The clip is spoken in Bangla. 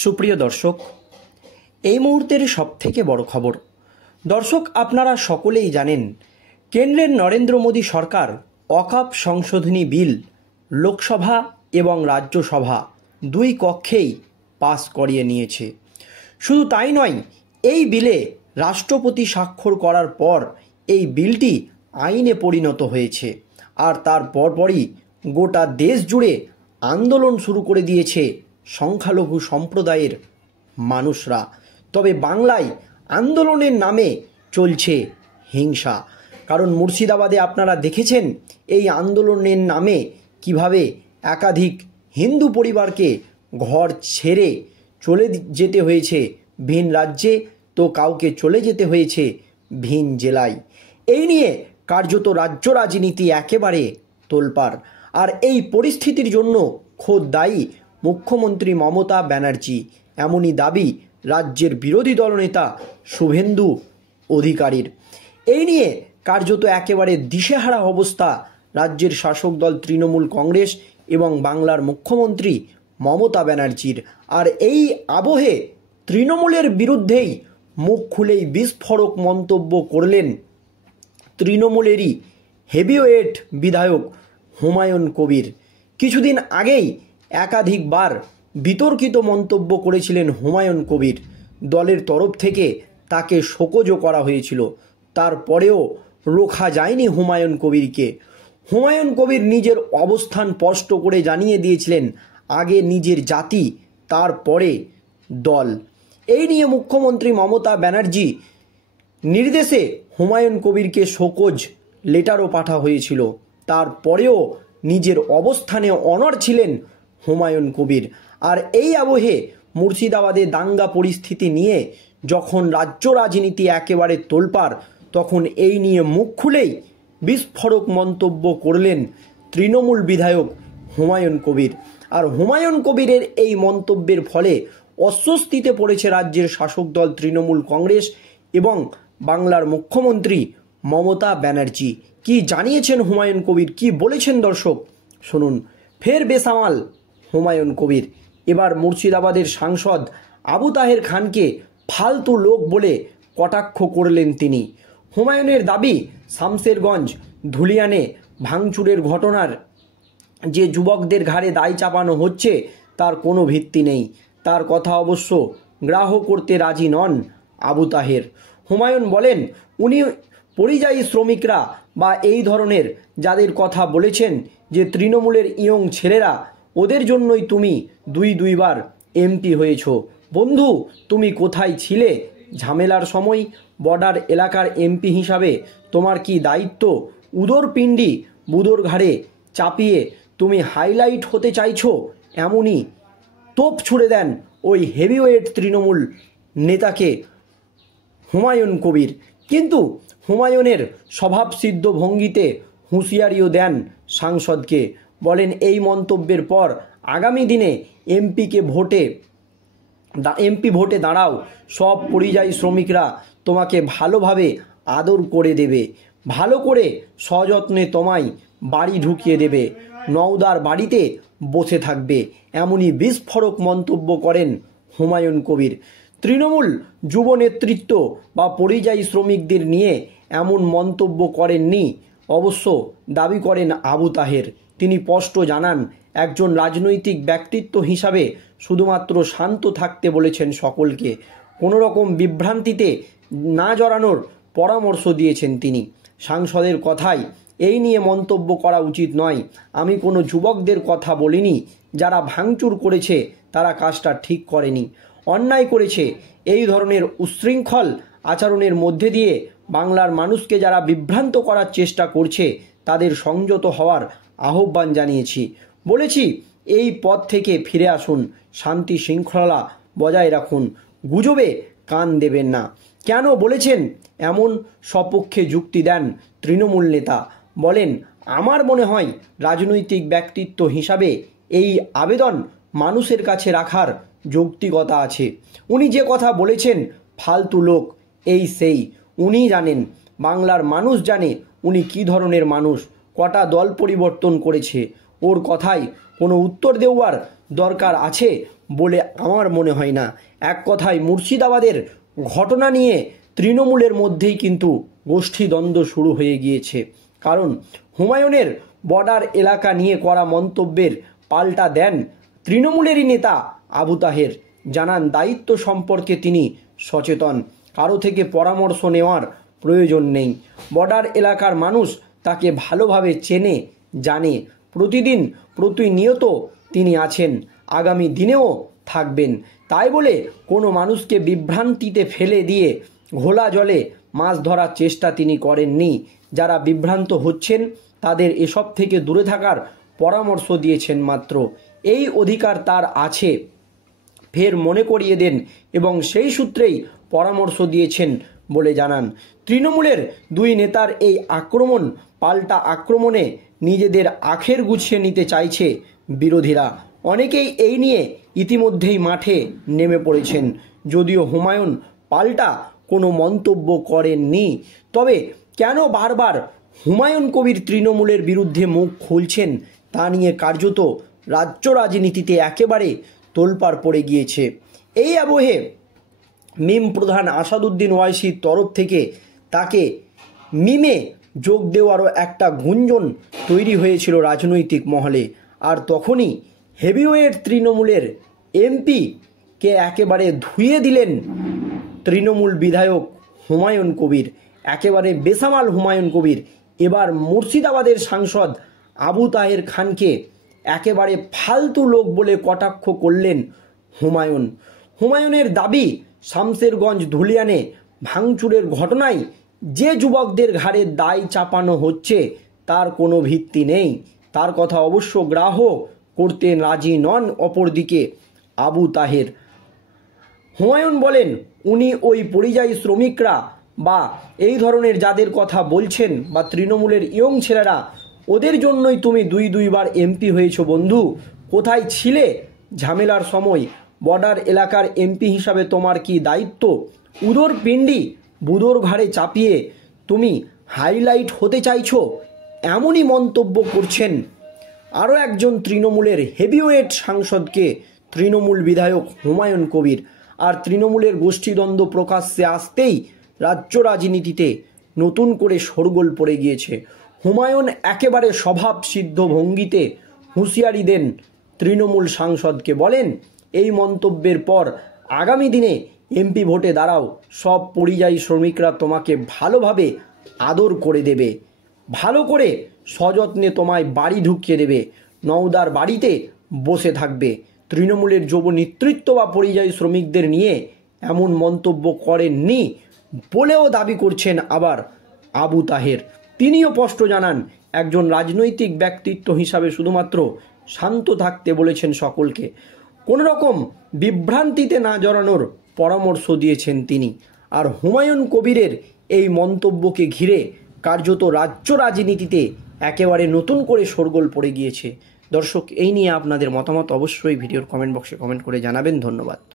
সুপ্রিয় দর্শক, এই মুহূর্তের সবথেকে বড় খবর। দর্শক, আপনারা সকলেই জানেন কেন্দ্রের নরেন্দ্র মোদী সরকার ওয়াকফ সংশোধনী বিল লোকসভা এবং রাজ্যসভা দুই কক্ষেই পাস করিয়ে নিয়েছে। শুধু তাই নয়, এই বিলে রাষ্ট্রপতি স্বাক্ষর করার পর এই বিলটি আইনে পরিণত হয়েছে। আর তার পরপরই গোটা দেশ জুড়ে আন্দোলন শুরু করে দিয়েছে সংখ্যালঘু সম্প্রদায়ের মানুষরা। তবে বাংলায় আন্দোলনের নামে চলছে হিংসা। কারণ মুর্শিদাবাদে আপনারা দেখেছেন এই আন্দোলনের নামে কিভাবে একাধিক হিন্দু পরিবারকে ঘর ছেড়ে চলে যেতে হয়েছে ভিন রাজ্যে, তো কাউকে চলে যেতে হয়েছে ভিন জেলায়। এই নিয়ে কার্যত রাজ্য রাজনীতি একেবারে তোলপাড়। আর এই পরিস্থিতির জন্য খোদ দায়ী মুখ্যমন্ত্রী মমতা ব্যানার্জি, এমনই দাবি রাজ্যের বিরোধী দলনেতা শুভেন্দু অধিকারীর। এই নিয়ে কার্যত একেবারে দিশেহারা অবস্থা রাজ্যের শাসক দল তৃণমূল কংগ্রেস এবং বাংলার মুখ্যমন্ত্রী মমতা ব্যানার্জির। আর এই আবহে তৃণমূলের বিরুদ্ধেই মুখ খুলেই বিস্ফোরক মন্তব্য করলেন তৃণমূলেরই হেভিওয়েট বিধায়ক হুমায়ুন কবির। কিছুদিন আগেই একাধিকবার বিতর্কিত মন্তব্য করেছিলেন হুমায়ুন কবির। দলের তরফ থেকে তাকে শোকজও করা হয়েছিল, তারপরেও রোখা যায়নি হুমায়ুন কবিরকে। হুমায়ুন কবির নিজের অবস্থান স্পষ্ট করে জানিয়ে দিয়েছিলেন, আগে নিজের জাতি, তারপরে দল। এই নিয়ে মুখ্যমন্ত্রী মমতা ব্যানার্জি নির্দেশে হুমায়ুন কবিরকে শোকজ লেটারও পাঠা হয়েছিল। তারপরেও নিজের অবস্থানে অনড় ছিলেন হুমায়ুন কবির। আর এই আবহে মুর্শিদাবাদে দাঙ্গা পরিস্থিতি নিয়ে যখন রাজ্য রাজনীতি একেবারে তোলপাড়, তখন এই নিয়ে মুখ খুলেই বিস্ফোরক মন্তব্য করলেন তৃণমূল বিধায়ক হুমায়ুন কবির। আর হুমায়ুন কবিরের এই মন্তব্যের ফলে অস্বস্তিতে পড়েছে রাজ্যের শাসক দল তৃণমূল কংগ্রেস এবং বাংলার মুখ্যমন্ত্রী মমতা ব্যানার্জি। কি জানিয়েছেন হুমায়ুন কবির, কি বলেছেন দর্শক শুনুন। ফের বেসামাল হুমায়ুন কবির। এবার মুর্শিদাবাদের সাংসদ আবু তাহের খানকে ফালতু লোক বলে কটাক্ষ করলেন তিনি। হুমায়ুনের দাবি, শামশেরগঞ্জ ধুলিয়ানে ভাঙচুরের ঘটনার যে যুবকদের ঘাড়ে দায় চাপানো হচ্ছে তার কোনো ভিত্তি নেই। তার কথা অবশ্য গ্রাহ্য করতে রাজি নন আবু তাহের। হুমায়ুন বলেন, উনি পরিযায়ী শ্রমিকরা বা এই ধরনের যাদের কথা বলেছেন যে তৃণমূলের ইয়ং ছেলেরা, ওদের জন্যই তুমি দুইবার এমপি হয়েছ। বন্ধু, তুমি কোথায় ছিলে ঝামেলার সময়? বর্ডার এলাকার এমপি হিসাবে তোমার কি দায়িত্ব? উদর পিণ্ডি বুদোর ঘাড়ে চাপিয়ে তুমি হাইলাইট হতে চাইছো? এমনই তোপ ছুড়ে দেন ওই হেভিওয়েট তৃণমূল নেতাকে হুমায়ুন কবির। কিন্তু হুমায়ুনের স্বভাবসিদ্ধ ভঙ্গিতে হুঁশিয়ারিও দেন সাংসদকে। বলেন, এই মন্তব্যের পর আগামী দিনে এমপি ভোটে দাঁড়াও, সব পরিযায়ী শ্রমিকরা তোমাকে ভালোভাবে আদর করে দেবে, ভালো করে সযত্নে তোমায় বাড়ি ঢুকিয়ে দেবে, নওদার বাড়িতে বসে থাকবে। এমনই বিস্ফোরক মন্তব্য করেন হুমায়ুন কবির। তৃণমূল যুব নেতৃত্ব বা পরিযায়ী শ্রমিকদের নিয়ে এমন মন্তব্য করেননি অবশ্য দাবি করেন আবু তাহের। তিনি স্পষ্ট জানান, একজন রাজনৈতিক ব্যক্তিত্ব হিসাবে শুধুমাত্র শান্ত থাকতে বলেছেন সকলকে, কোনো রকম বিভ্রান্তিতে না জড়ানোর পরামর্শ দিয়েছেন তিনি। সাংসদের কথায় এই নিয়ে মন্তব্য করা উচিত নয়। আমি কোনো যুবকদের কথা বলিনি। যারা ভাঙচুর করেছে তারা কাজটা ঠিক করেনি, অন্যায় করেছে। এই ধরনের উচ্ছৃঙ্খল আচরণের মধ্যে দিয়ে বাংলার মানুষকে যারা বিভ্রান্ত করার চেষ্টা করছে তাদের সংযত হওয়ার আহ্বান জানিয়েছি। বলেছি, এই পথ থেকে ফিরে আসুন, শান্তি শৃঙ্খলা বজায় রাখুন, গুজবে কান দেবেন না। কেন বলেছেন এমন সপক্ষে যুক্তি দেন তৃণমূল নেতা। বলেন, আমার মনে হয় রাজনৈতিক ব্যক্তিত্ব হিসাবে এই আবেদন মানুষের কাছে রাখার যৌক্তিকতা আছে। উনি যে কথা বলেছেন ফালতু লোক, এই সেই উনিই জানেন, বাংলার মানুষ জানে উনি কী ধরনের মানুষ, কটা দল পরিবর্তন করেছে। ওর কথায় কোনো উত্তর দেওয়ার দরকার আছে? বলে আমার মনে হয় না। এক কথায় মুর্শিদাবাদের ঘটনা নিয়ে তৃণমূলের মধ্যেই কিন্তু গোষ্ঠীদ্বন্দ্ব শুরু হয়ে গিয়েছে। কারণ হুমায়ুনের বর্ডার এলাকা নিয়ে করা মন্তব্যের পাল্টা দেন তৃণমূলেরই নেতা আবু তাহের। জানান দায়িত্ব সম্পর্কে তিনি সচেতন, কারো থেকে পরামর্শ নেওয়ার প্রয়োজন নেই। বর্ডার এলাকার মানুষ তাকে ভালোভাবে চেনে জানে, প্রতিনিয়ত তিনি আছেন, আগামী দিনেও থাকবেন। তাই বলে কোনো মানুষকে বিভ্রান্তিতে ফেলে দিয়ে ঘোলা জলে মাছ ধরার চেষ্টা তিনি করেননি। যারা বিভ্রান্ত হচ্ছেন তাদের এসব থেকে দূরে থাকার পরামর্শ দিয়েছেন মাত্র। এই অধিকার তার আছে ফের মনে করিয়ে দেন এবং সেই সূত্রেই পরামর্শ দিয়েছেন বলে জানান। তৃণমূলের দুই নেতার এই আক্রমণ পাল্টা আক্রমণে নিজেদের আখের গুছিয়ে নিতে চাইছে বিরোধীরা। অনেকেই এই নিয়ে ইতিমধ্যেই মাঠে নেমে পড়েছেন। যদিও হুমায়ুন পাল্টা কোনো মন্তব্য করেননি, তবে কেন বারবার হুমায়ুন কবির তৃণমূলের বিরুদ্ধে মুখ খুলছেন তা নিয়ে কার্যত রাজ্য রাজনীতিতে একেবারে তোলপাড় পড়ে গিয়েছে। এই আবহে মিম প্রধান আসাদুদ্দিন ওয়াইসির তরফ থেকে তাকে মিমে যোগ দেওয়ারও একটা গুঞ্জন তৈরি হয়েছিল রাজনৈতিক মহলে। আর তখনই হেভিওয়েট তৃণমূলের এমপিকে একেবারে ধুয়ে দিলেন তৃণমূল বিধায়ক হুমায়ুন কবির। একেবারে বেসামাল হুমায়ুন কবির এবার মুর্শিদাবাদের সাংসদ আবু তাহের খানকে একেবারে ফালতু লোক বলে কটাক্ষ করলেন হুমায়ুনের দাবি, শামসেরগঞ্জ ধুলিয়ানে ভাঙচুরের ঘটনায় যে যুবকদের ঘাড়ে দায় চাপানো হচ্ছে তার কোনো ভিত্তি নেই। তার কথা অবশ্য গ্রাহ্য করতে রাজি নন অপরদিকে আবু তাহের। হুমায়ুন বলেন, উনি ওই পরিযায়ী শ্রমিকরা বা এই ধরনের যাদের কথা বলছেন বা তৃণমূলের ইয়ং ছেলেরা, ওদের জন্যই তুমি দুইবার এমপি হয়েছো বন্ধু। কোথায় ছিলে ঝামেলার সময়? বর্ডার এলাকার এমপি হিসাবে তোমার কি দায়িত্ব? উদর পিণ্ডি বুদোর ঘাড়ে চাপিয়ে তুমি হাইলাইট হতে চাইছো? এমনই মন্তব্য করছেন আরও একজন তৃণমূলের হেভিওয়েট সাংসদকে তৃণমূল বিধায়ক হুমায়ুন কবির। আর তৃণমূলের গোষ্ঠীদ্বন্দ্ব প্রকাশ্যে আসতেই রাজ্য রাজনীতিতে নতুন করে শোরগোল পড়ে গিয়েছে। হুমায়ুন একেবারে স্বভাব সিদ্ধ ভঙ্গিতে হুঁশিয়ারি দেন তৃণমূল সাংসদকে, বলেন, এই মন্তব্যের পর আগামী দিনে এমপি ভোটে দাঁড়াও, সব পরিযায়ী শ্রমিকরা তোমাকে ভালোভাবে আদর করে দেবে, ভালো করে সযত্নে তোমায় বাড়ি ঢুকিয়ে দেবে, নওদার বাড়িতে বসে থাকবে। তৃণমূলের যুব নেতৃত্ব বা পরিযায়ী শ্রমিকদের নিয়ে এমন মন্তব্য করেননি বলেও দাবি করছেন আবার আবু তাহের। তিনিও স্পষ্ট জানান, একজন রাজনৈতিক ব্যক্তিত্ব হিসাবে শুধুমাত্র শান্ত থাকতে বলেছেন সকলকে, কোনো রকম বিভ্রান্তিতে না জড়ানোর পরামর্শ দিয়েছেন তিনি। আর হুমায়ুন কবিরের এই মন্তব্যকে ঘিরে কার্যত রাজ্য রাজনীতিতে একেবারে নতুন করে শোরগোল পড়ে গিয়েছে। দর্শক, এই নিয়ে আপনাদের মতামত অবশ্যই ভিডিওর কমেন্ট বক্সে কমেন্ট করে জানাবেন। ধন্যবাদ।